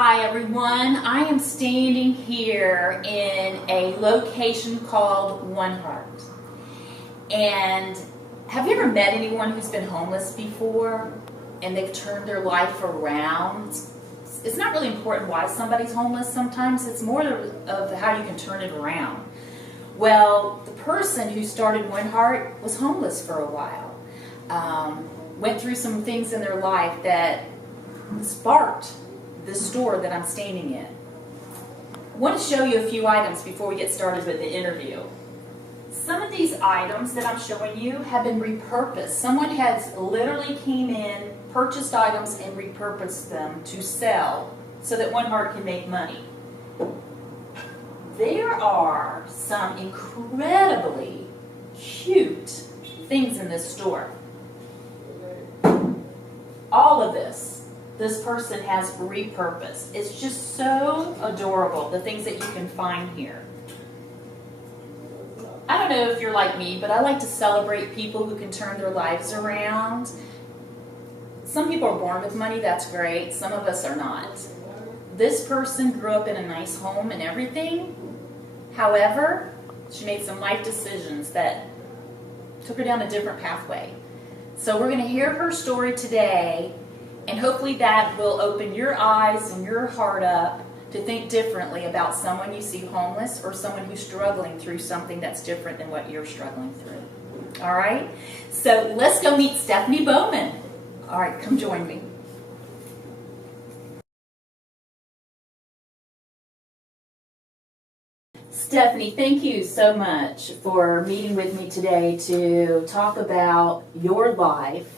Hi everyone, I am standing here in a location called One Heart. And have you ever met anyone who's been homeless before and they've turned their life around? It's not really important why somebody's homeless sometimes, it's more of how you can turn it around. Well, the person who started One Heart was homeless for a while. Went through some things in their life that sparked the store that I'm standing in. I want to show you a few items before we get started with the interview. Some of these items that I'm showing you have been repurposed. Someone has literally came in, purchased items, and repurposed them to sell so that One Heart can make money. There are some incredibly cute things in this store. All of this person has repurposed. It's just so adorable, the things that you can find here. I don't know if you're like me, but I like to celebrate people who can turn their lives around. Some people are born with money, that's great. Some of us are not. This person grew up in a nice home and everything. However, she made some life decisions that took her down a different pathway. So we're going to hear her story today, and hopefully that will open your eyes and your heart up to think differently about someone you see homeless or someone who's struggling through something that's different than what you're struggling through. All right? So let's go meet Stephanie Bowman. All right, come join me. Stephanie, thank you so much for meeting with me today to talk about your life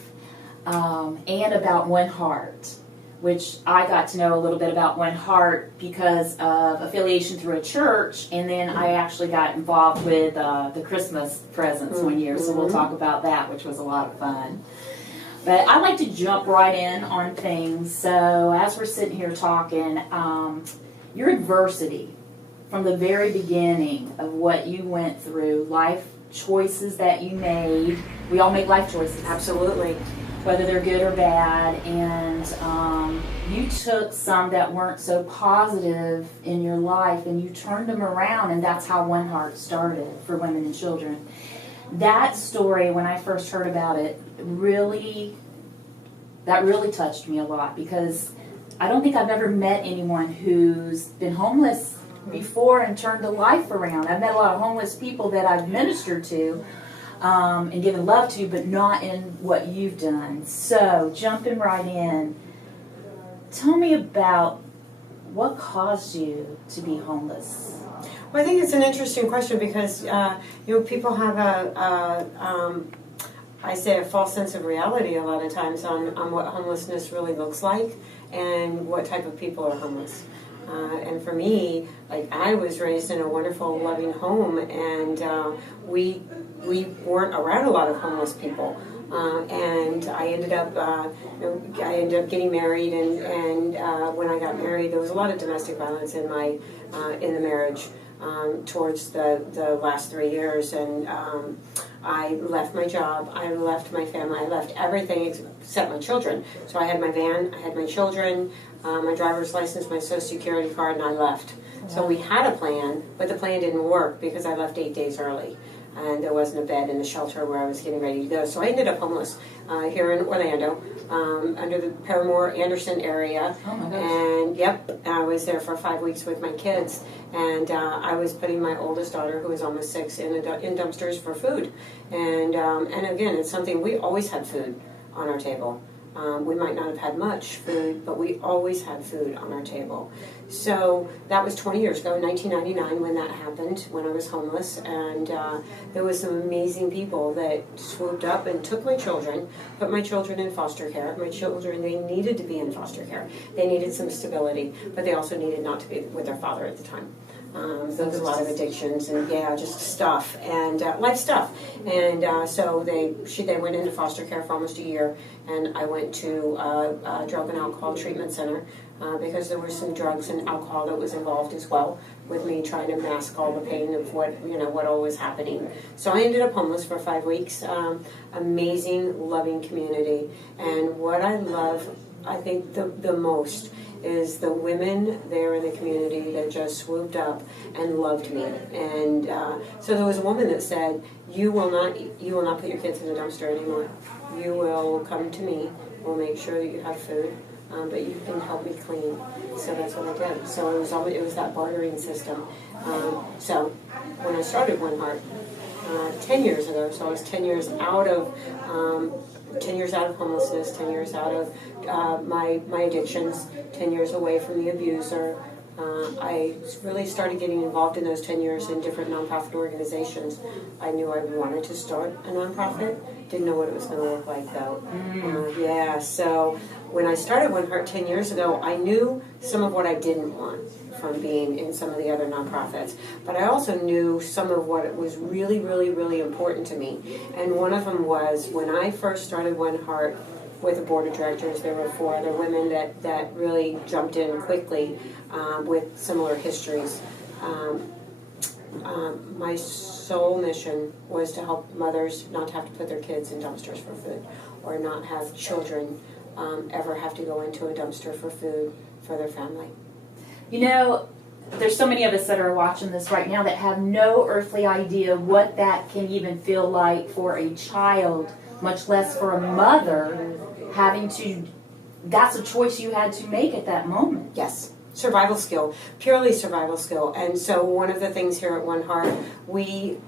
and about One Heart, which I got to know a little bit about One Heart because of affiliation through a church, and then I actually got involved with the Christmas presents one year, so we'll talk about that, which was a lot of fun. But I like to jump right in on things, so as we're sitting here talking, your adversity from the very beginning of what you went through, life choices that you made. We all make life choices. Absolutely. Whether they're good or bad. And you took some that weren't so positive in your life and you turned them around, and that's how One Heart started for women and children. That story, when I first heard about it, really touched me a lot, because I don't think I've ever met anyone who's been homeless before and turned a life around. I've met a lot of homeless people that I've ministered to and given love to, but not in what you've done. So, jumping right in, tell me about what caused you to be homeless. Well, I think it's an interesting question because people have I say a false sense of reality a lot of times on what homelessness really looks like and what type of people are homeless. And for me, I was raised in a wonderful, loving home, and we weren't around a lot of homeless people. And I ended up getting married, and when I got married, there was a lot of domestic violence in the marriage towards the last 3 years, and I left my job, I left my family, I left everything except my children. So I had my van, I had my children, my driver's license, my social security card, and I left. So we had a plan, but the plan didn't work because I left 8 days early. And there wasn't a bed in the shelter where I was getting ready to go. So I ended up homeless here in Orlando, under the Paramore-Anderson area. Oh my gosh. And yep, I was there for 5 weeks with my kids. And I was putting my oldest daughter, who was almost 6, in dumpsters for food. And again, it's something, we always had food on our table. We might not have had much food, but we always had food on our table. So that was 20 years ago, 1999, when that happened, when I was homeless. And there was some amazing people that swooped up and took my children, put my children in foster care. My children, they needed to be in foster care. They needed some stability, but they also needed not to be with their father at the time. There was a lot of addictions and just stuff and life stuff. And so they went into foster care for almost a year, and I went to a drug and alcohol treatment center because there were some drugs and alcohol that was involved as well with me trying to mask all the pain of what all was happening. So I ended up homeless for 5 weeks. Amazing, loving community, and what I love, I think the most is the women there in the community that just swooped up and loved me. And so there was a woman that said, you will not put your kids in a dumpster anymore. You will come to me. We'll make sure that you have food, but you can help me clean. So that's what I did. So it was that bartering system. So when I started One Heart 10 years ago, so I was 10 years out of 10 years out of homelessness, 10 years out of my addictions, 10 years away from the abuser. I really started getting involved in those 10 years in different nonprofit organizations. I knew I wanted to start a nonprofit. Didn't know what it was going to look like, though. So when I started One Heart 10 years ago, I knew some of what I didn't want from being in some of the other nonprofits. But I also knew some of what was really, really, really important to me. And one of them was when I first started One Heart with the board of directors, there were 4 other women that really jumped in quickly with similar histories. My sole mission was to help mothers not to have to put their kids in dumpsters for food, or not have children ever have to go into a dumpster for food for their family. You know, there's so many of us that are watching this right now that have no earthly idea what that can even feel like for a child, much less for a mother having to, that's a choice you had to make at that moment. Yes. Survival skill, purely survival skill. And so one of the things here at One Heart, we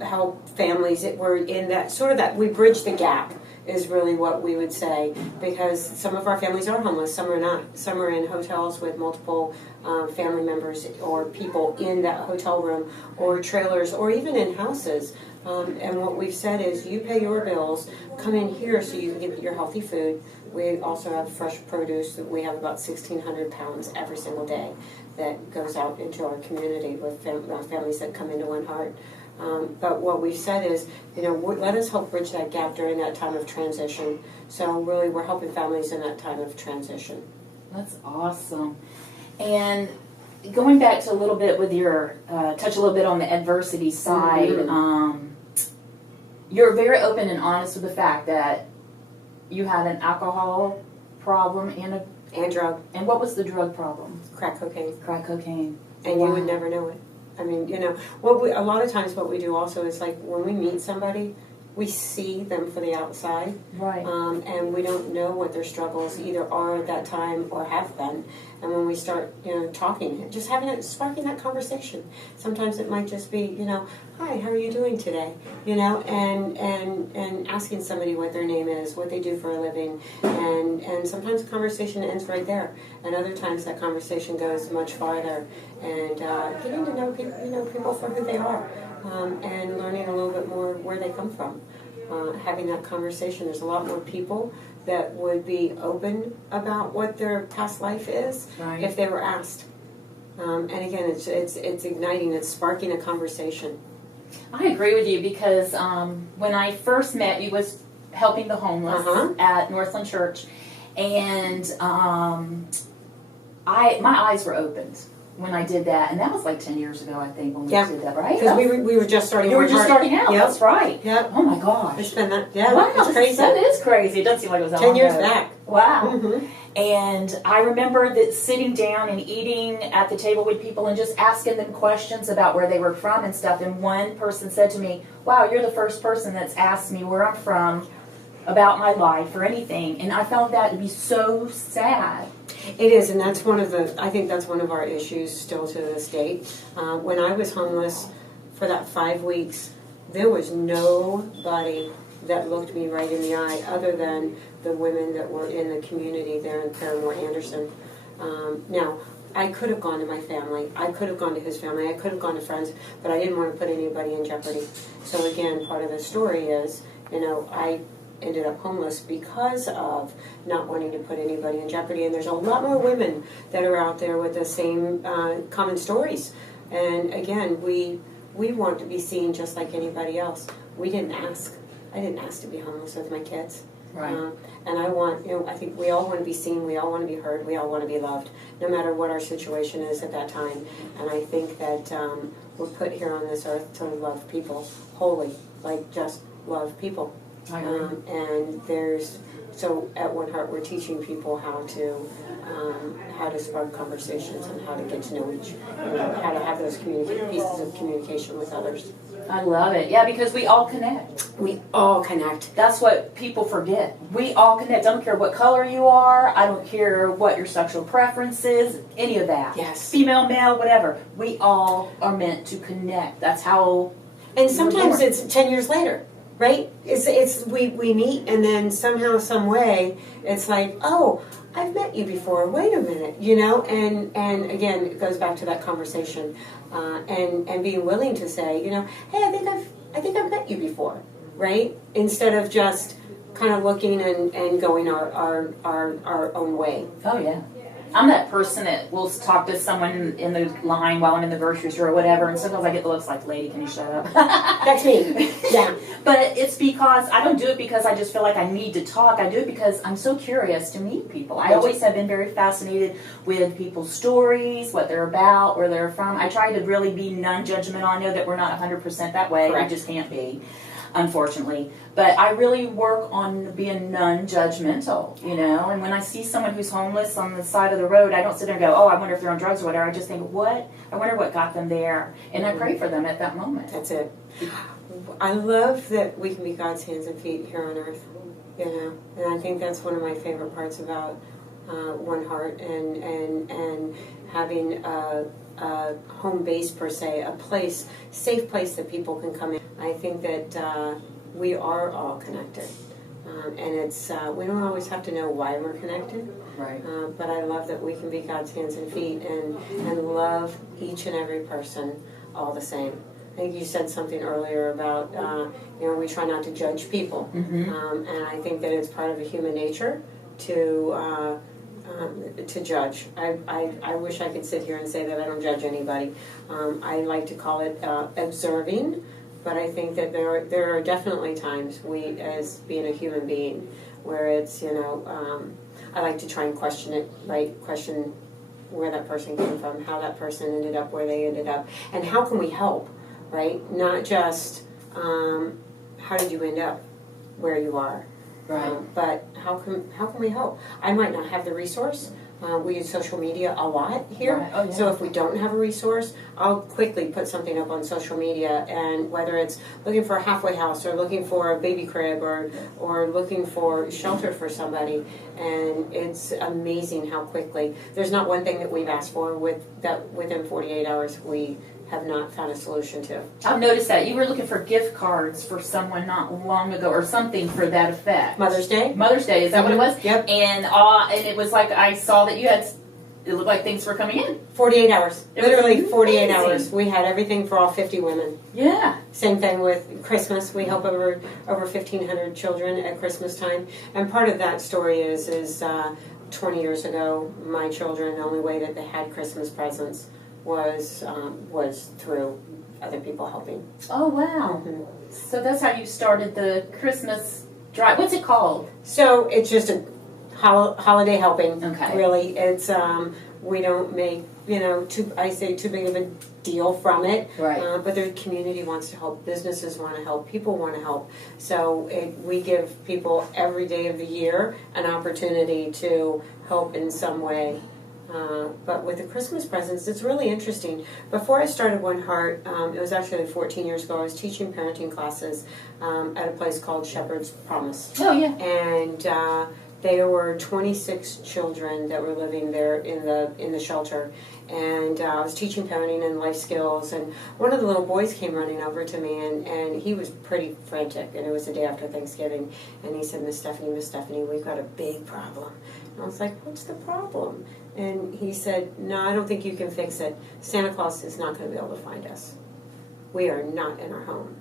help families that were in that, sort of that, we bridge the gap is really what we would say, because some of our families are homeless, some are not. Some are in hotels with multiple family members or people in that hotel room, or trailers, or even in houses. And what we've said is, you pay your bills, come in here so you can get your healthy food. We also have fresh produce. We have about 1,600 pounds every single day that goes out into our community with families that come into One Heart. But what we've said is, let us help bridge that gap during that time of transition. So really, we're helping families in that time of transition. That's awesome. And going back to a little bit with your, touch a little bit on the adversity side, you're very open and honest with the fact that you had an alcohol problem and drug. And what was the drug problem? Crack cocaine. Crack cocaine. And you would never know it. I mean, a lot of times what we do also is, like, when we meet somebody, we see them for the outside. Right. And we don't know what their struggles either are at that time or have been. And when we start, talking, just sparking that conversation. Sometimes it might just be, hi, how are you doing today? And asking somebody what their name is, what they do for a living. And sometimes the conversation ends right there. And other times that conversation goes much farther. And getting to know people, people for who they are. And learning a little bit more where they come from. Having that conversation. There's a lot more people that would be open about what their past life is if they were asked. And again, it's igniting, it's sparking a conversation. I agree with you, because when I first met you was helping the homeless at Northland Church, and my eyes were opened when I did that, and that was like 10 years ago, I think, when we did that, right? Because we were just starting. You were just starting out. Yep. That's right. Yep. Oh my gosh. It's been that. Wow, it's crazy. That is crazy. It doesn't seem like it was that 10 long years ago. back. Wow. Mm-hmm. And I remember that sitting down and eating at the table with people and just asking them questions about where they were from and stuff. And one person said to me, "Wow, you're the first person that's asked me where I'm from, about my life or anything." And I found that to be so sad. It is, and that's I think that's one of our issues still to this date. When I was homeless for that 5 weeks, there was nobody that looked me right in the eye other than the women that were in the community there in Paramore Anderson. Now, I could have gone to my family, I could have gone to his family, I could have gone to friends, but I didn't want to put anybody in jeopardy. So again, part of the story is, I ended up homeless because of not wanting to put anybody in jeopardy. And there's a lot more women that are out there with the same common stories. And again, we want to be seen just like anybody else. We didn't ask. I didn't ask to be homeless with my kids. Right. And I think we all want to be seen, we all want to be heard, we all want to be loved, no matter what our situation is at that time. And I think that we're put here on this earth to love people wholly, like just love people. I agree. And there's So at One Heart, we're teaching people how to spark conversations and how to get to know how to have those pieces of communication with others. I love it. Yeah, because we all connect. We all connect. That's what people forget. We all connect. I don't care what color you are. I don't care what your sexual preference is. Any of that. Yes. Female, male, whatever. We all are meant to connect. That's how. And sometimes it's 10 years later, right? We meet, and then somehow, some way, it's like, oh, I've met you before. Wait a minute, And again, it goes back to that conversation, and being willing to say, hey, I think I've met you before, right? Instead of just kind of looking and going our own way. Oh yeah. I'm that person that will talk to someone in the line while I'm in the grocery store or whatever, and sometimes I get the looks like, lady, can you shut up? That's me. Yeah. But it's because I don't do it because I just feel like I need to talk. I do it because I'm so curious to meet people. I always have been very fascinated with people's stories, what they're about, where they're from. I try to really be non-judgmental. I know that we're not 100% that way. Correct. We just can't be, unfortunately. But I really work on being non-judgmental, And when I see someone who's homeless on the side of the road, I don't sit there and go, oh, I wonder if they're on drugs or whatever. I just think, I wonder what got them there. And I pray for them at that moment. That's it. I love that we can be God's hands and feet here on earth, And I think that's one of my favorite parts about One Heart and having a home base per se, a safe place that people can come in. I think that we are all connected, and it's we don't always have to know why we're connected. Right. But I love that we can be God's hands and feet and love each and every person all the same. I think you said something earlier about we try not to judge people, and I think that it's part of a human nature to judge. I wish I could sit here and say that I don't judge anybody. I like to call it observing, but I think that there are definitely times we, as being a human being, where it's I like to try and question it, right? Question where that person came from, how that person ended up where they ended up, and how can we help, right? Not just how did you end up where you are. Right. But how can we help? I might not have the resource. We use social media a lot here. Right. Oh, yeah. So if we don't have a resource, I'll quickly put something up on social media, and whether it's looking for a halfway house or looking for a baby crib or looking for shelter for somebody, and it's amazing how quickly. There's not one thing that we've asked for within 48 hours we have not found a solution to. I've noticed that. You were looking for gift cards for someone not long ago or something for that effect. Mother's Day? Mother's Day, is that what it was? Yep. And it was like I saw that you had, it looked like things were coming in. 48 hours. Literally 48 amazing. hours. We had everything for all 50 women. Yeah. Same thing with Christmas. We help over 1,500 children at Christmas time. And part of that story is 20 years ago, my children, the only way that they had Christmas presents was through other people helping. Oh, wow. Mm-hmm. So that's how you started the Christmas drive. What's it called? So it's just a holiday helping. Okay. Really, it's we don't make too big of a deal from it. Right. But the community wants to help. Businesses want to help. People want to help. So we give people every day of the year an opportunity to help in some way. But with the Christmas presents, it's really interesting. Before I started One Heart, it was actually 14 years ago, I was teaching parenting classes at a place called Shepherd's Promise. Oh, yeah. And there were 26 children that were living there in the shelter. And I was teaching parenting and life skills, and one of the little boys came running over to me, and he was pretty frantic, and it was the day after Thanksgiving, and he said, Miss Stephanie, we've got a big problem. And I was like, what's the problem? And he said, no, I don't think you can fix it. Santa Claus is not going to be able to find us. We are not in our home.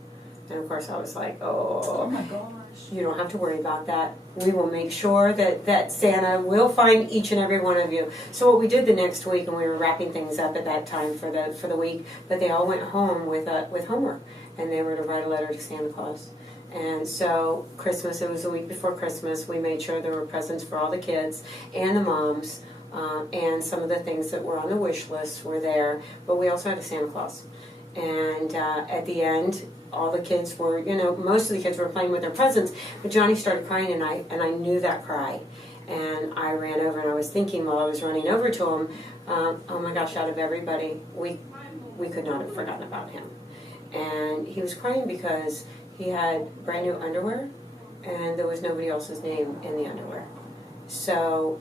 And of course I was like, oh my gosh. You don't have to worry about that. We will make sure that Santa will find each and every one of you. So what we did the next week, and we were wrapping things up at that time for the week, but they all went home with homework, and they were to write a letter to Santa Claus. And so Christmas, it was the week before Christmas, we made sure there were presents for all the kids and the moms, and some of the things that were on the wish list were there, but we also had a Santa Claus. And at the end, all the kids were, most of the kids were playing with their presents, but Johnny started crying, and I knew that cry. And I ran over, and I was thinking while I was running over to him, oh my gosh, out of everybody, we could not have forgotten about him. And he was crying because he had brand new underwear, and there was nobody else's name in the underwear. So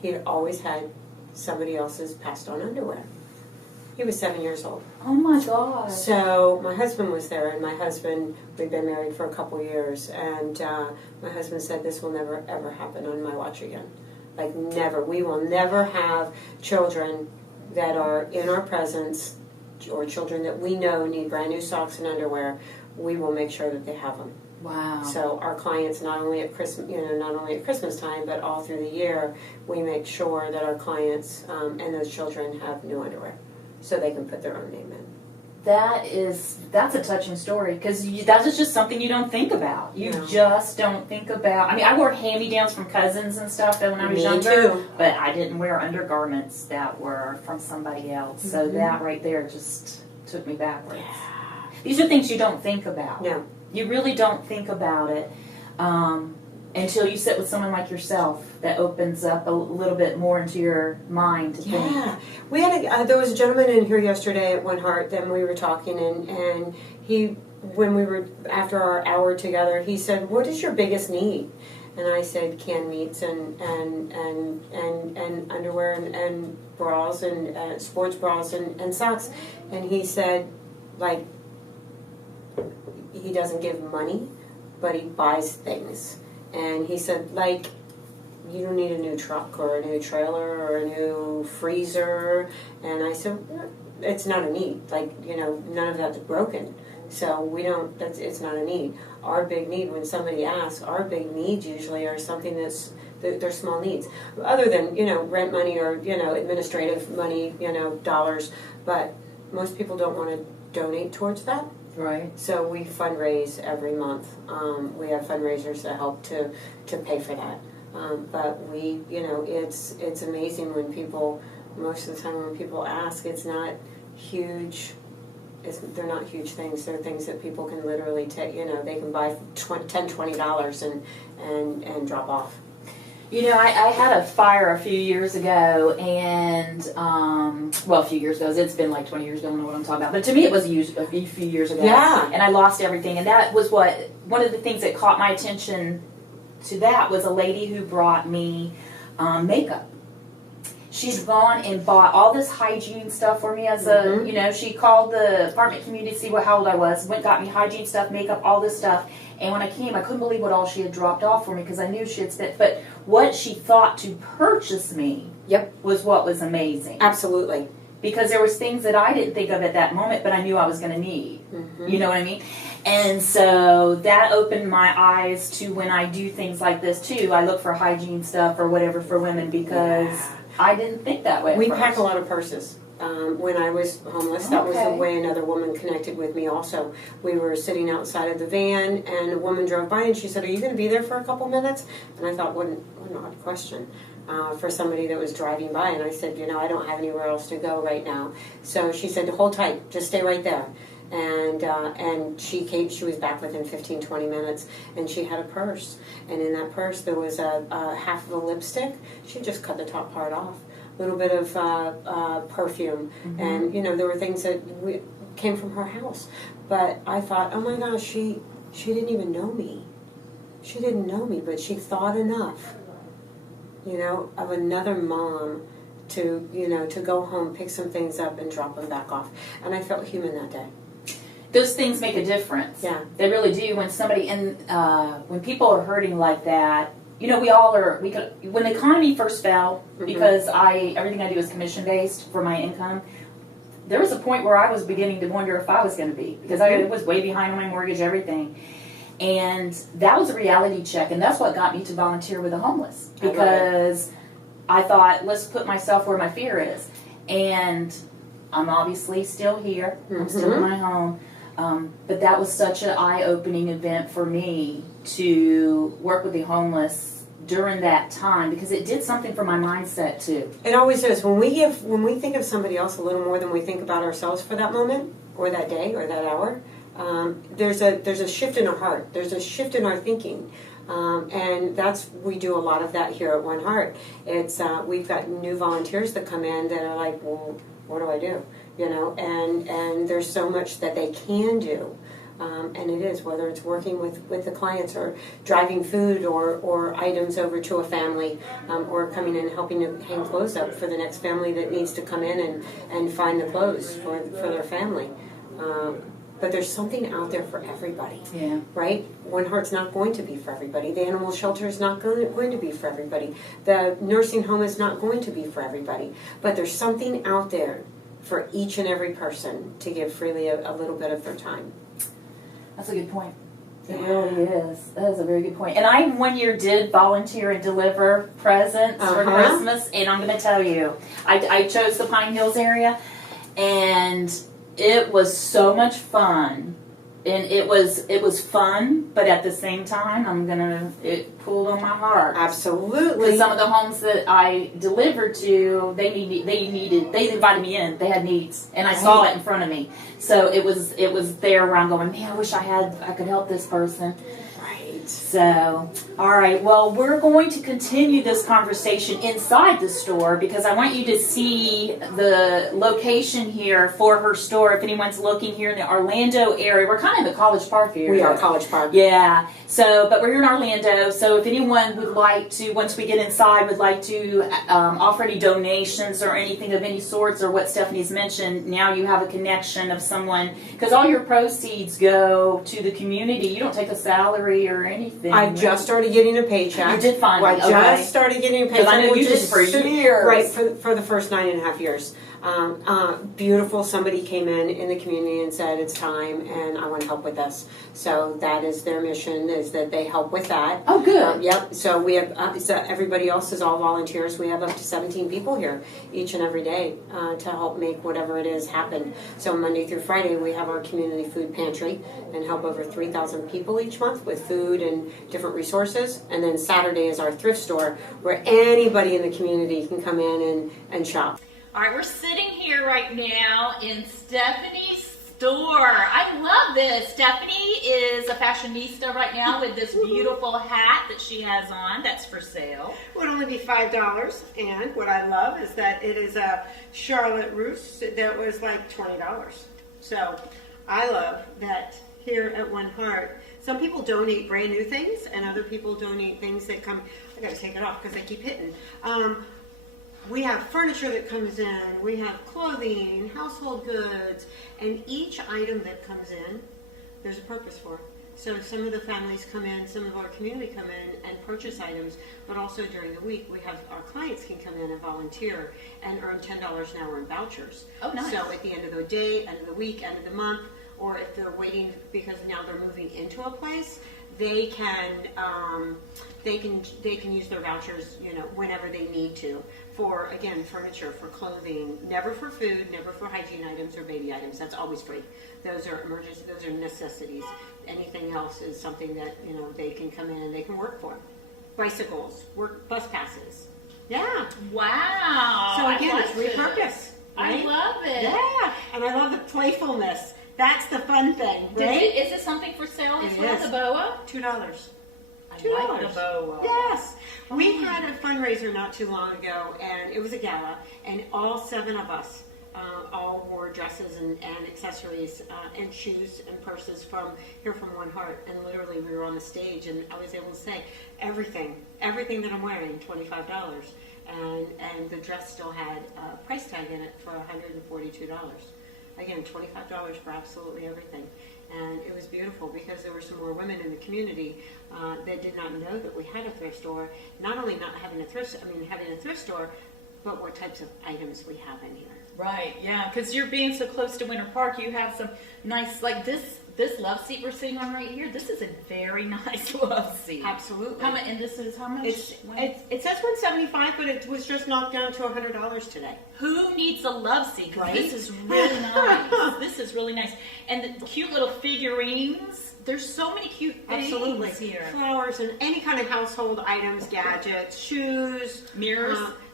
he had always had somebody else's passed on underwear. He was 7 years old. Oh my God. So my husband was there, and we'd been married for a couple years, and my husband said, this will never ever happen on my watch again. Like, never. We will never have children that are in our presence, or children that we know need brand new socks and underwear. We will make sure that they have them. Wow. So our clients, not only at Christmas time, but all through the year, we make sure that our clients and those children have new underwear, so they can put their own name in. That's a touching story, because that is just something you don't think about. You just don't think about. I mean, I wore hand-me-downs from cousins and stuff when I was younger, too. But I didn't wear undergarments that were from somebody else. Mm-hmm. So that right there just took me backwards. Yeah. These are things you don't think about. No. You really don't think about it until you sit with someone like yourself that opens up a little bit more into your mind to think. Yeah. We had there was a gentleman in here yesterday at One Heart, then we were talking, and he, when we were, after our hour together, he said, what is your biggest need? And I said, canned meats and underwear and bras and sports bras and socks. And he said, like, he doesn't give money, but he buys things. And he said, like, you don't need a new truck or a new trailer or a new freezer. And I said, it's not a need. Like, none of that's broken. So it's not a need. Our big need, when somebody asks, our big needs usually are something they're small needs. Other than, rent money or, administrative money, dollars. But most people don't want to donate towards that. Right. So we fundraise every month. We have fundraisers that help to pay for that. But we, it's amazing when people, most of the time when people ask, it's not huge. They're not huge things. They're things that people can literally take. They can buy $10, $20 and drop off. I had a fire a few years ago, and, a few years ago, it's been like 20 years ago, I don't know what I'm talking about, but to me it was a few years ago. Yeah. And I lost everything, and that was one of the things that caught my attention to that was a lady who brought me makeup. She's gone and bought all this hygiene stuff for me she called the apartment community to see how old I was, got me hygiene stuff, makeup, all this stuff. And when I came, I couldn't believe what all she had dropped off for me, because I knew she had spent. But what she thought to purchase me was what was amazing. Absolutely. Because there was things that I didn't think of at that moment, but I knew I was going to need. Mm-hmm. You know what I mean? And so that opened my eyes to when I do things like this, too. I look for hygiene stuff or whatever for women, because I didn't think that way at We first. pack a lot of purses. When I was homeless, that was the way another woman connected with me also. We were sitting outside of the van, and a woman drove by, and she said, are you going to be there for a couple minutes? And I thought, what an odd question for somebody that was driving by. And I said, I don't have anywhere else to go right now. So she said, hold tight, just stay right there. And she came. She was back within 15, 20 minutes, and she had a purse. And in that purse, there was a half of a lipstick. She just cut the top part off. A little bit of perfume, mm-hmm. And there were things that came from her house. But I thought, oh my gosh, she didn't even know me. She didn't know me, but she thought enough, of another mom to go home, pick some things up, and drop them back off. And I felt human that day. Those things make a difference. Yeah, they really do. When somebody when people are hurting like that. We all are. When the economy first fell, mm-hmm. because everything I do is commission based for my income. There was a point where I was beginning to wonder if I was going to be, because I was way behind on my mortgage, everything, and that was a reality check, and that's what got me to volunteer with the homeless, because I thought, let's put myself where my fear is, and I'm obviously still here. Mm-hmm. I'm still in my home. But that was such an eye-opening event for me to work with the homeless during that time, because it did something for my mindset too. It always does. When we think of somebody else a little more than we think about ourselves for that moment or that day or that hour, there's a shift in our heart. There's a shift in our thinking. And we do a lot of that here at One Heart. It's we've got new volunteers that come in that are like, well, what do I do? You know, and there's so much that they can do. And it is, whether it's working with the clients or driving food or items over to a family, or coming in and helping to hang clothes up for the next family that needs to come in and find the clothes for their family. But there's something out there for everybody, right? One Heart's not going to be for everybody. The animal shelter is not going to be for everybody. The nursing home is not going to be for everybody. But there's something out there for each and every person to give freely a little bit of their time. That's a good point. It really is. That is a very good point. And I one year did volunteer and deliver presents for Christmas, and I'm going to tell you, I chose the Pine Hills area, and it was so much fun. And it was fun, but at the same time, it pulled on my heart. Absolutely. Because some of the homes that I delivered to, they invited me in. They had needs, and I saw it in front of me. So it was there where I'm going, man, I wish I could help this person. Right. So, all right. Well, we're going to continue this conversation inside the store because I want you to see the location here for her store. If anyone's looking here in the Orlando area, we're kind of in the College Park area. We are College Park. Yeah. So, but we're here in Orlando. So, if anyone would like to, once we get inside, would like to offer any donations or anything of any sorts, or what Stephanie's mentioned, now you have a connection of someone, because all your proceeds go to the community. You don't take a salary or anything. I just started getting a paycheck. You did finally. I just started getting a paycheck. I know you did for years. Right, for the first 9.5 years. Beautiful. Somebody came in the community and said it's time, and I want to help with this. So that is their mission, is that they help with that. Oh, good. Yep. So we have so everybody else is all volunteers. We have up to 17 people here each and every day to help make whatever it is happen. So Monday through Friday we have our community food pantry and help over 3,000 people each month with food and different resources. And then Saturday is our thrift store where anybody in the community can come in and shop. All right, we're sitting here right now in Stephanie's store. I love this. Stephanie is a fashionista right now with this beautiful hat that she has on. That's for sale. It would only be $5, and what I love is that it is a Charlotte Russe that was like $20. So I love that here at One Heart. Some people donate brand new things, and other people donate things that come. I got to take it off because I keep hitting. We have furniture that comes in, we have clothing, household goods, and each item that comes in, there's a purpose for. So some of the families come in, some of our community come in and purchase items, but also during the week we have our clients can come in and volunteer and earn $10 an hour in vouchers. Oh, nice. So at the end of the day, end of the week, end of the month, or if they're waiting because now they're moving into a place, they can use their vouchers, whenever they need to. For, again, furniture, for clothing, never for food, never for hygiene items or baby items. That's always free. Those are emergency, those are necessities. Anything else is something that, they can come in and they can work for. Bicycles, bus passes. Yeah. Wow. So again, it's repurpose. Right? I love it. Yeah. And I love the playfulness. That's the fun thing, right? Is it something for sale as well, the boa? $2. I like the boa. Yes. We had a fundraiser not too long ago, and it was a gala, and all 7 of us all wore dresses and accessories and shoes and purses from One Heart. And literally, we were on the stage, and I was able to say everything that I'm wearing, $25. And the dress still had a price tag in it for $142. Again, $25 for absolutely everything. And it was beautiful because there were some more women in the community that did not know that we had a thrift store. Not only having a thrift store, but what types of items we have in here. Right, yeah, because you're being so close to Winter Park, you have some nice, like this love seat we're sitting on right here. This is a very nice love seat. Absolutely. And this is how much? It says $175, but it was just knocked down to $100 today. Who needs a love seat? Right? This is really nice. This is really nice. And the cute little figurines. There's so many cute things here. Flowers and any kind of household items, gadgets, shoes.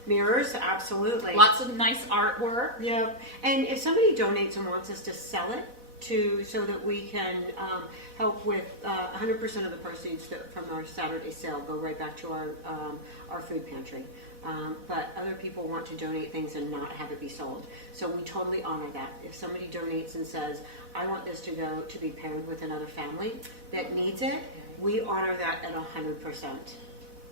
Mirrors, absolutely. Lots of nice artwork. Yep. And if somebody donates and wants us to sell it so that we can help with 100% of the proceeds from our Saturday sale go right back to our food pantry. But other people want to donate things and not have it be sold. So we totally honor that. If somebody donates and says, I want this to go to be paired with another family that needs it, we honor that at 100%.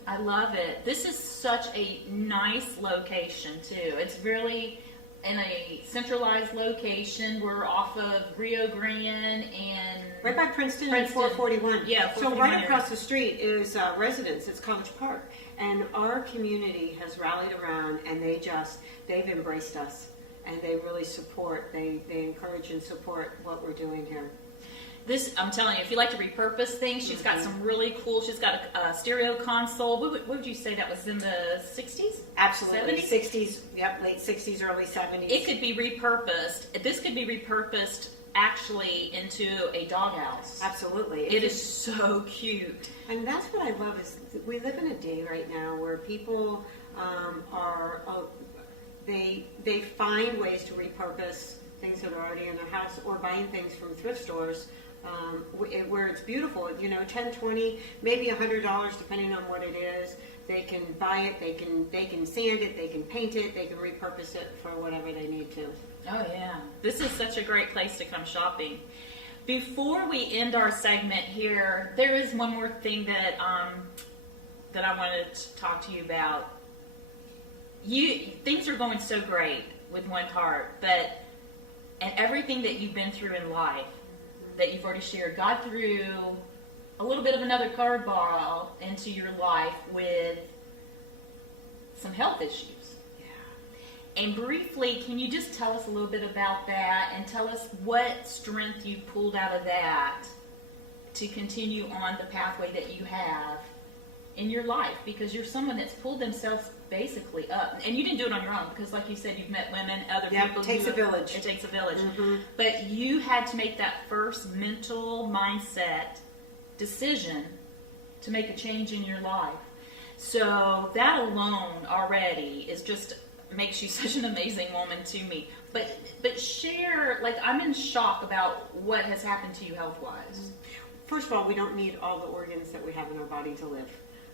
I love it. This is such a nice location too. It's really in a centralized location. We're off of Rio Grande and right by Princeton and 441. Yeah, so right across the street is Residence. It's College Park, and our community has rallied around, and they've embraced us, and they really support. They encourage and support what we're doing here. This, I'm telling you, if you like to repurpose things, she's got some really cool, she's got a stereo console. What would you say that was in the 60s? Absolutely. 70s? 60s, yep, late 60s, early 70s. It could be repurposed. This could be repurposed actually into a doghouse. Absolutely. It is so cute. And that's what I love is we live in a day right now where people they find ways to repurpose things that are already in their house or buying things from thrift stores where it's beautiful, $10, $20, maybe $100 depending on what it is. They can buy it, they can sand it, they can paint it, they can repurpose it for whatever they need to. Oh yeah, this is such a great place to come shopping. Before we end our segment here, there is one more thing that I wanted to talk to you about. Things are going so great with One Heart, and everything that you've been through in life that you've already shared, God threw a little bit of another curveball into your life with some health issues. Yeah. And briefly, can you just tell us a little bit about that and tell us what strength you pulled out of that to continue on the pathway that you have in your life? Because you're someone that's pulled themselves basically up. And you didn't do it on your own because, like you said, you've met women, other people. It takes a village. It takes a village. Mm-hmm. But you had to make that first mental mindset decision to make a change in your life. So that alone already is just makes you such an amazing woman to me. But share, like, I'm in shock about what has happened to you health-wise. First of all, we don't need all the organs that we have in our body to live.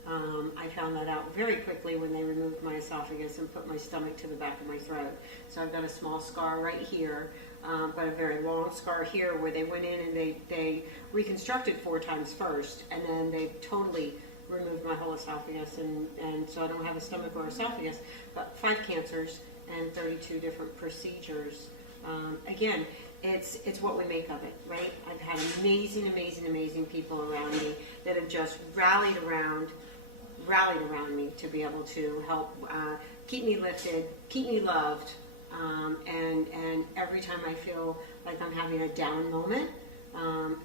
I found that out very quickly when they removed my esophagus and put my stomach to the back of my throat. So I've got a small scar right here, but a very long scar here where they went in and they reconstructed 4 times first, and then they totally removed my whole esophagus, and so I don't have a stomach or esophagus, but 5 cancers and 32 different procedures. Again, it's what we make of it, right? I've had amazing people around me that have just rallied around me to be able to help keep me lifted, keep me loved, and every time I feel like I'm having a down moment,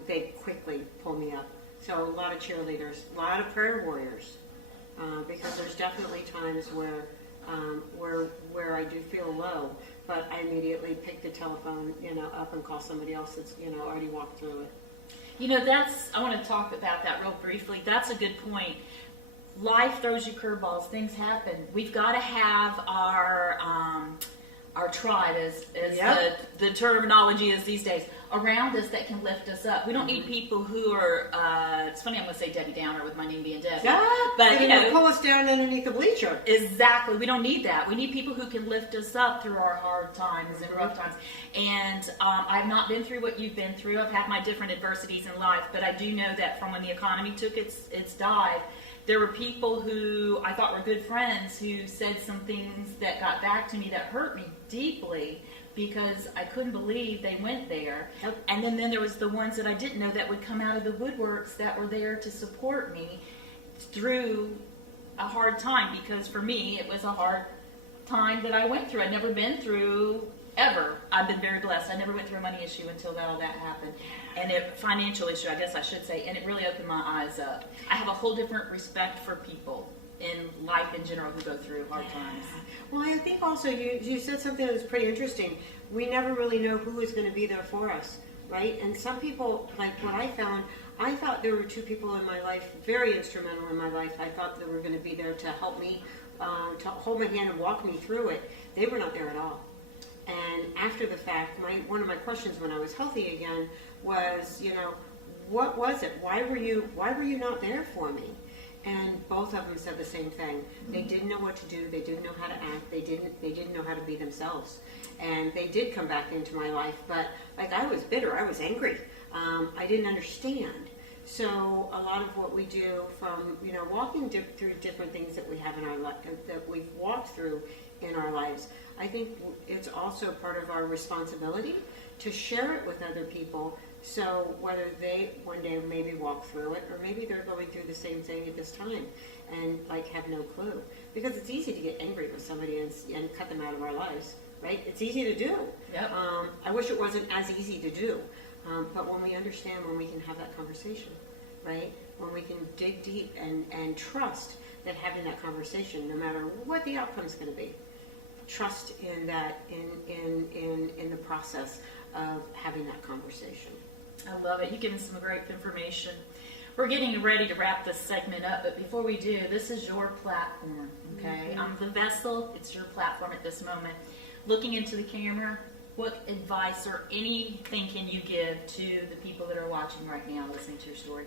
they quickly pull me up. So a lot of cheerleaders, a lot of prayer warriors, because there's definitely times where I do feel low, but I immediately pick the telephone, up and call somebody else that's, already walked through it. I want to talk about that real briefly. That's a good point. Life throws you curveballs. Things happen. We've got to have our tribe, as the terminology is these days, around us that can lift us up. We don't need people who are, it's funny I'm going to say Debbie Downer with my name being Debbie. Yeah, but pull us down underneath the bleacher. Exactly. We don't need that. We need people who can lift us up through our hard times and rough times. And I've not been through what you've been through. I've had my different adversities in life, but I do know that from when the economy took its dive, there were people who I thought were good friends who said some things that got back to me that hurt me deeply because I couldn't believe they went there. Yep. And then there was the ones that I didn't know that would come out of the woodworks that were there to support me through a hard time, because for me it was a hard time that I went through. I'd never been through ever. I've been very blessed. I never went through a money issue until all that happened. And a financial issue, I guess I should say, and it really opened my eyes up. I have a whole different respect for people in life in general who go through hard times. Well, I think also you said something that was pretty interesting. We never really know who is going to be there for us, right? And some people, like what I found, I thought there were 2 people in my life, very instrumental in my life. I thought they were going to be there to help me, to hold my hand and walk me through it. They were not there at all. And after the fact, one of my questions when I was healthy again was, what was it? Why were you not there for me? And both of them said the same thing. They didn't know what to do. They didn't know how to act. They didn't know how to be themselves. And they did come back into my life, but like I was bitter. I was angry. I didn't understand. So a lot of what we do from walking through different things that we have in our that we've walked through in our lives, I think it's also part of our responsibility to share it with other people. So whether they one day maybe walk through it, or maybe they're going through the same thing at this time and like have no clue, because it's easy to get angry with somebody and cut them out of our lives, right? It's easy to do. Yep. I wish it wasn't as easy to do, but when we understand, when we can have that conversation, right? When we can dig deep and trust that having that conversation, no matter what the outcome's going to be, trust in that in the process of having that conversation. I love it. You've given some great information. We're getting ready to wrap this segment up, but before we do, this is your platform, okay? Mm-hmm. I'm the vessel. It's your platform at this moment. Looking into the camera, what advice or anything can you give to the people that are watching right now, listening to your story?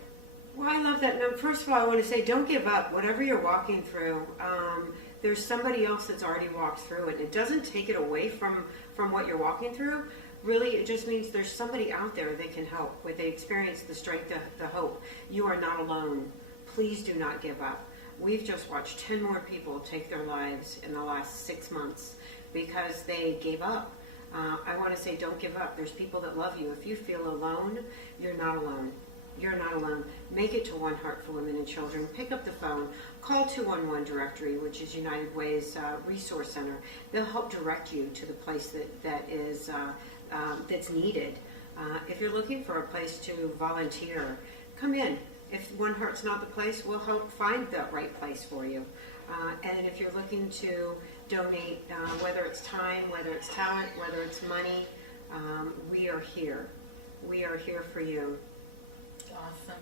Well, I love that. No, first of all, I want to say, don't give up. Whatever you're walking through, there's somebody else that's already walked through it. It doesn't take it away from what you're walking through. Really, it just means there's somebody out there that can help with the experience, the strength, the hope. You are not alone. Please do not give up. We've just watched 10 more people take their lives in the last 6 months because they gave up. I want to say, don't give up. There's people that love you. If you feel alone, you're not alone. You're not alone. Make it to One Heart for Women and Children. Pick up the phone. Call 211 Directory, which is United Way's resource center. They'll help direct you to the place that's needed. If you're looking for a place to volunteer, come in. If One Heart's not the place, we'll help find the right place for you. And if you're looking to donate, whether it's time, whether it's talent, whether it's money, we are here. We are here for you. Awesome.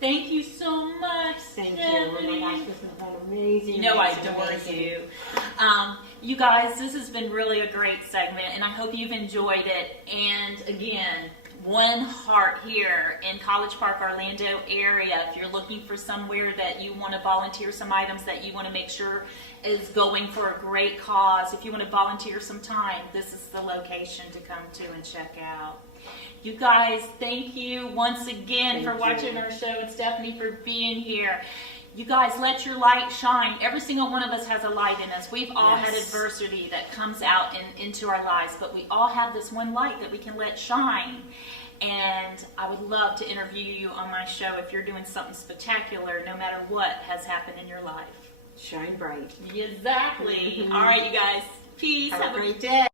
Thank you so much, Thank Stephanie. you. Oh my gosh, this has been amazing. You know I amazing, adore amazing. you. You guys, this has been really a great segment, and I hope you've enjoyed it. And again, One Heart here in College Park, Orlando area. If you're looking for somewhere that you want to volunteer some items that you want to make sure is going for a great cause, if you want to volunteer some time, this is the location to come to and check out. You guys, thank you once again for watching our show, and Stephanie for being here. You guys, let your light shine. Every single one of us has a light in us. We've all had adversity that comes out into our lives, but we all have this one light that we can let shine. And I would love to interview you on my show if you're doing something spectacular, no matter what has happened in your life. Shine bright. Exactly. All right, you guys. Peace. Have a great day.